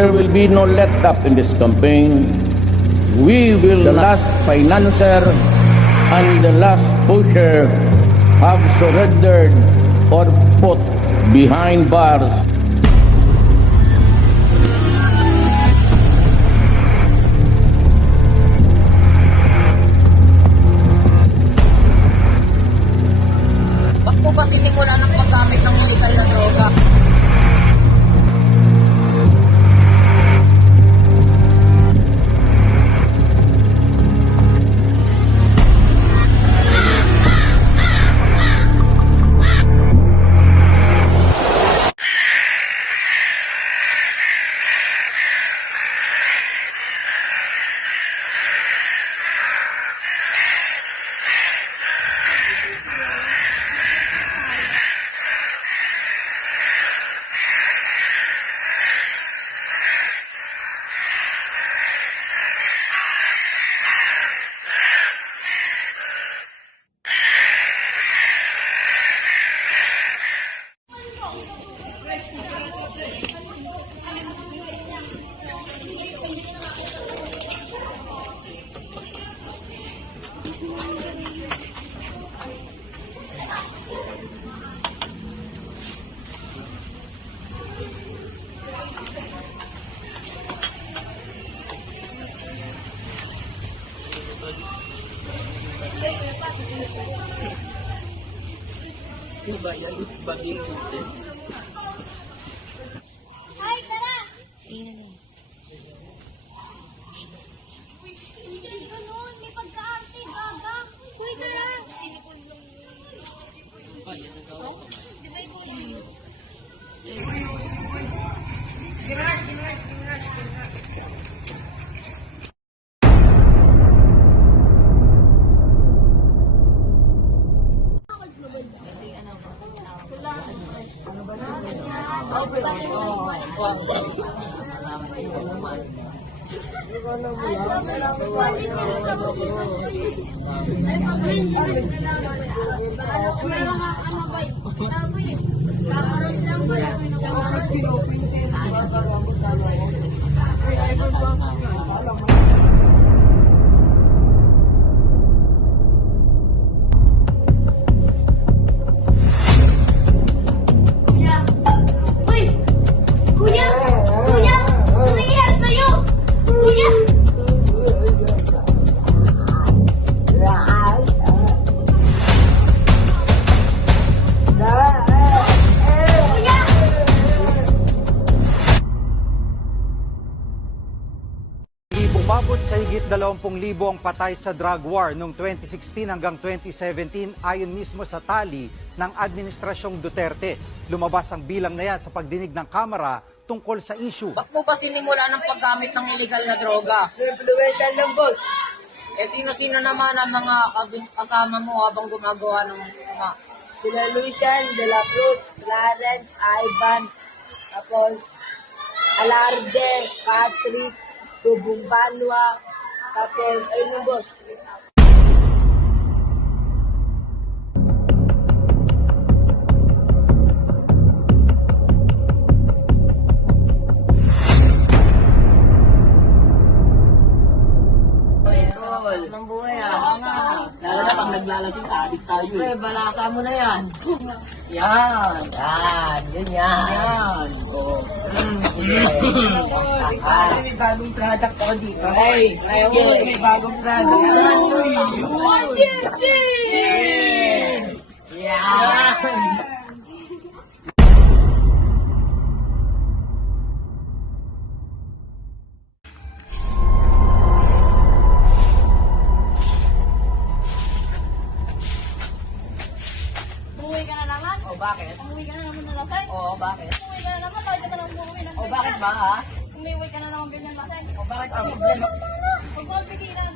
There will be no let up in this campaign. We will, the last financer and the last pusher, have surrendered or put behind bars. Ba't po ba sinimula ng paggamit ng illegal na droga? Diba yan? Bagay natin. Ay, tara! Hindi ganun, may pagka-arte, gaga. Uy, tara! Umabot sa higit 20,000 ang patay sa drug war noong 2016 hanggang 2017 ayon mismo sa tali ng Administrasyong Duterte. Lumabas ang bilang na yan sa pagdinig ng Kamara tungkol sa issue. Ba't po ba sinimula ng paggamit ng illegal na droga? Influential lang, boss. Eh sino-sino naman ang mga kasama mo habang gumagawa ng mga... Sila Lucian, De La Cruz, Clarence, Ivan, tapos Alarde, Patrick, Tubong Banwa, tapos ayun yung boss. Ang buhay lalo na pag naglalasing adik tayo eh. Balasa mo na yan. Yan. Yan. Oo. May bagong product ako dito. Ay, may bagong product. Yan. Umuwi ka na naman? O bakit? Umuwi ka na naman na latay? O bakit? Umuwi ka na naman, tayo naman ang umuwi ng O bakit ba ha? Umuwi ka na naman ganyan latay? O bakit ang problema? Huwag mo ang pigilan.